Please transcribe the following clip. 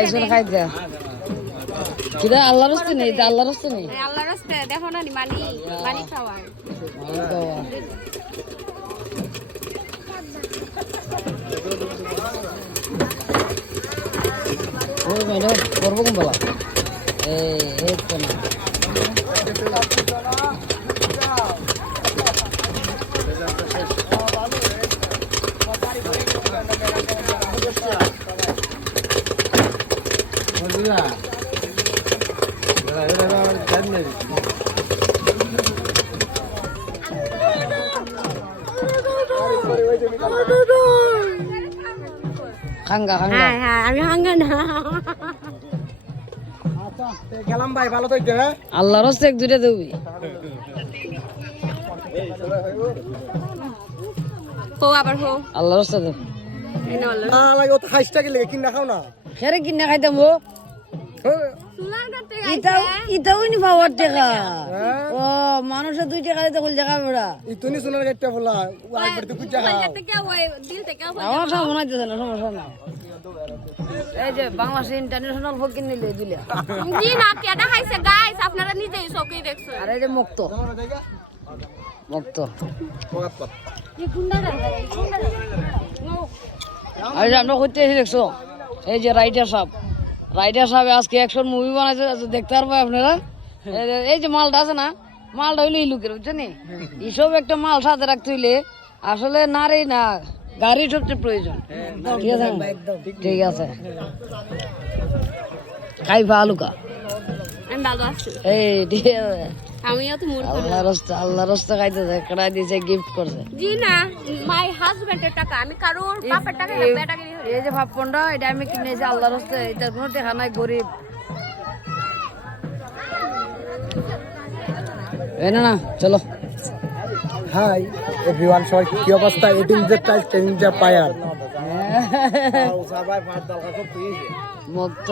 আইসন খাইতে কিরা আল্লাহর রাস্তা নেই এটা আল্লাহর রাস্তা নেই আল্লাহর রাস্তা দেখো না মানি মানি খাওয়ার ওই ম্যাডাম করবো কোন বলা এই তো না খাঙ্গা খাঙ্গা হ্যাঁ হ্যাঁ আমি হাঙ্গা না গেলাম ভাই ভালো থাকবে হ্যাঁ আল্লাহর রাস্তা এক দুইটা দেবি হো আবার হো আল্লাহর রাস্তা দেব না লাগে ও তো 60 টাকা লাগে কিনা খাও না খেরে কিনে খাইতাম ও সুলার কাটতে ইটাও নি পাওয়ার টাকা ও মানুষের 2 টাকা দিতে কইল টাকা বেড়া ইতুনি সোনার গাটটা বলা আরেকবার তো কুচা খাও থেকে ওই দিল থেকে আমার সব মনে হচ্ছে না সমস্যা না এই যে বাংলাদেশ ইন্টারন্যাশনাল ফকির নিলে দিলে জি না কেডা খাইছে গাইস আপনারা নিজেই চোখেই দেখছেন আর এই যে মুক্ত মুক্ত এই গুন্ডা আর যে আমরা করতে এসে দেখছো এই যে রাইটার সাহেব আজকে অ্যাকশন মুভি বানাইছে দেখতে পারবো আপনারা এই যে মালটা আছে না মালটা হইলো এই লুকের বুঝছেন এইসব একটা মাল সাথে রাখতে হইলে আসলে নারী না গাড়ির সবচেয়ে প্রয়োজন ঠিক আছে ঠিক আছে খাইফা আলুকা আমি ভালো আছি এই ঠিক আছে আমিও তো মূর্খ আল্লাহ রাস্তা খাইতে কড়াই দিয়েছে গিফট করছে জি না মাই হাজবেন্ডের টাকা আমি কারোর বাপের টাকা না বেটাকে দিয়ে এই যে ভাবপন্ডা এটা আমি কিনেছি আল্লাহ রাস্তা এটার কোনো টাকা নাই গরিব এই না চলো হাই এভরিওয়ান সবাই কি অবস্থা 18 যে টাইস ট্রেনিং যা পায়ার মুক্ত